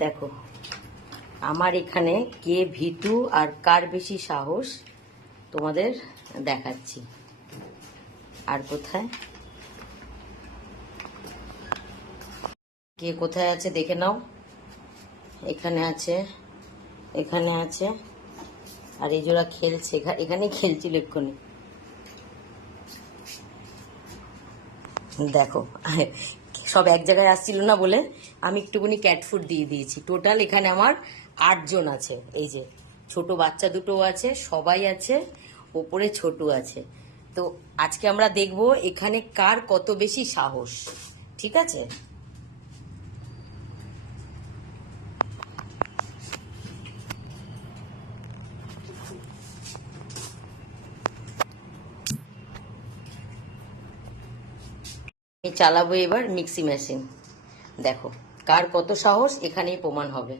দেখো আমার এখানে কে ভীতু আর কার বেশি সাহস তোমাদের দেখাচ্ছি। আর কোথায় কে কোথায় আছে দেখে নাও। এখানে আছে, এখানে আছে, আর এই জোড়া খেলছে, এখানেই খেলছিল এক্ষুনি। দেখো সব এক জায়গায় আসছিল না বলে আমি একটুখানি ক্যাট ফুড দিয়ে দিয়েছি। টোটাল এখানে আমার 8 জন আছে। এই যে ছোট বাচ্চা দুটো আছে, সবাই আছে, ওপরে ছোট আছে। তো আজকে আমরা দেখব এখানে কার কত বেশি সাহস। ঠিক আছে, আমি চালাবো এবার মিক্সি মেশিন। দেখো কার কত সাহস এখানেই প্রমাণ হবে।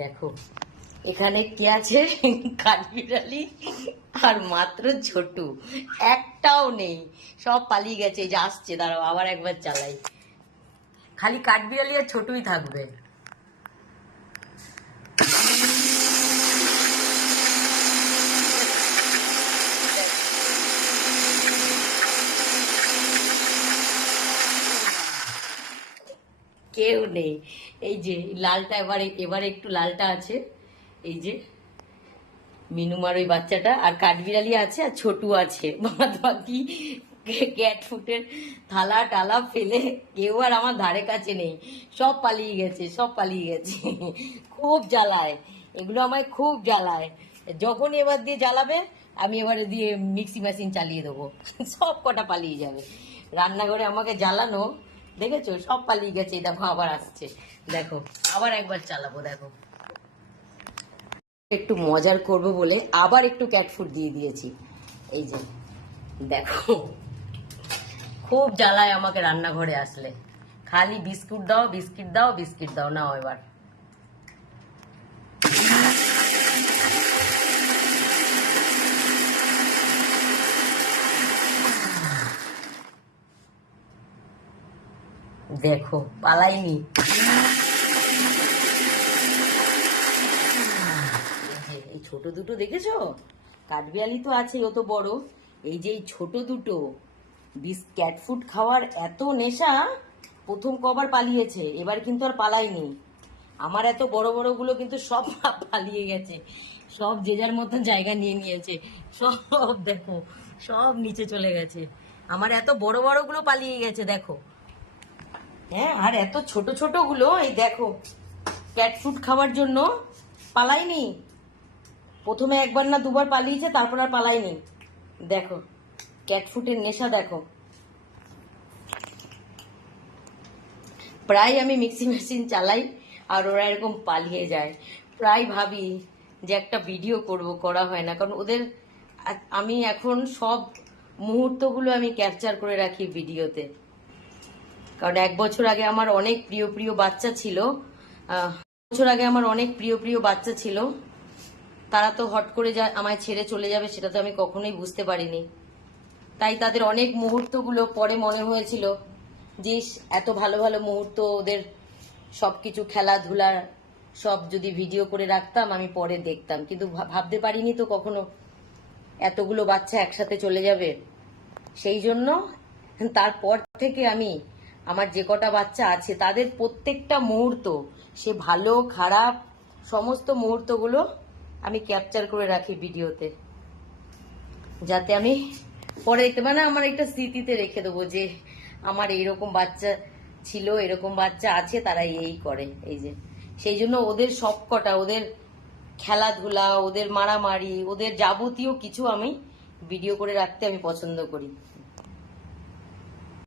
দেখো এখানে কে আছে, কাঠবিড়ালি আর মাত্র ছোটু, একটাও নেই, সব পালিয়ে গেছে। এই যে আসছে, দাঁড়াও আবার একবার চালাই। খালি কাঠবিড়ালি আর ছোটুই থাকবে। কেউ নেই। এই যে লালটা এবারে একটু লালটা আছে, এই যে মিনুমার ওই বাচ্চাটা, আর কাঠবিড়ালি আছে, আর ছোটু আছে। বাদ বাকি ক্যাট ফুটের থালা টালা ফেলে কেউ আর আমার ধারে কাছে নেই, সব পালিয়ে গেছে, সব পালিয়ে গেছে। খুব জ্বালায় এগুলো, আমায় খুব জ্বালায়। যখন এবার দিয়ে জ্বালাবে আমি এবারে দিয়ে মিক্সি মেশিন চালিয়ে দেবো, সব কটা পালিয়ে যাবে। রান্নাঘরে আমাকে জ্বালানো দেখেছো, সব পালিয়ে গেছে। দেখো আবার আসছে, দেখো আবার একবার চালাবো। দেখো একটু মজার করবো বলে আবার একটু ক্যাট ফুড দিয়ে দিয়েছি। এই যে দেখো খুব জ্বালায় আমাকে রান্নাঘরে আসলে, খালি বিস্কুট দাও, বিস্কিট দাও, বিস্কিট দাও। নাও এবার দেখো পালাইনি। এই ছোট দুটো দেখেছো, কাঠবিড়ালি তো আছে, ও তো বড়। এই যে এই ছোট দুটো ক্যাট ফুড খাওয়ার এত নেশা, প্রথম কবার পালিয়েছে, এবার কিন্তু আর পালায়নি। আমার এত বড় বড় গুলো কিন্তু সব পালিয়ে গেছে, সব যে যার মতন জায়গা নিয়ে নিয়েছে। সব দেখো সব নিচে চলে গেছে, আমার এত বড় বড় গুলো পালিয়ে গেছে। দেখো হ্যাঁ, আর এত ছোট ছোট গুলো এই দেখো ক্যাট ফুড খাওয়ার জন্য পালাইনি। প্রথমে একবার না দুবার পালিয়েছে, তারপর আর পালাইনি। দেখো ক্যাট ফুডের নেশা দেখো। প্রায় আমি মিক্সি মেশিন চালাই আর ওরা এরকম পালিয়ে যায়। প্রায় ভাবি যে একটা ভিডিও করব, করা হয় না, কারণ ওদের আমি এখন সব মুহূর্তগুলো আমি ক্যাপচার করে রাখি ভিডিওতে। কারণ 1 বছর আগে আমার অনেক প্রিয় প্রিয় বাচ্চা ছিল, বছর আগে আমার অনেক প্রিয় প্রিয় বাচ্চা ছিল, তারা তো হট করে আমায় ছেড়ে চলে যাবে, সেটা তো আমি কখনোই বুঝতে পারিনি। তাই তাদের অনেক মুহূর্তগুলো পরে মনে হয়েছিল যে এত ভালো ভালো মুহূর্ত, ওদের সবকিছু খেলাধুলা সব যদি ভিডিও করে রাখতাম আমি পরে দেখতাম। কিন্তু ভাবতে পারিনি তো কখনো এতগুলো বাচ্চা একসাথে চলে যাবে। সেই জন্য তারপর থেকে আমি আমার যে কটা বাচ্চা আছে তাদের প্রত্যেকটা মুহূর্ত, সে ভালো খারাপ সমস্ত মুহূর্তগুলো আমি ক্যাপচার করে রাখি ভিডিওতে, যাতে আমি পরে দেখতে পাই না, আমার একটা স্মৃতিতে রেখে দেবো যে আমার এইরকম বাচ্চা ছিল, এরকম বাচ্চা আছে, তারা এই করে। এই যে সেই জন্য ওদের সবকটা, ওদের খেলাধুলা, ওদের মারামারি, ওদের যাবতীয় কিছু আমি ভিডিও করে রাখতে আমি পছন্দ করি।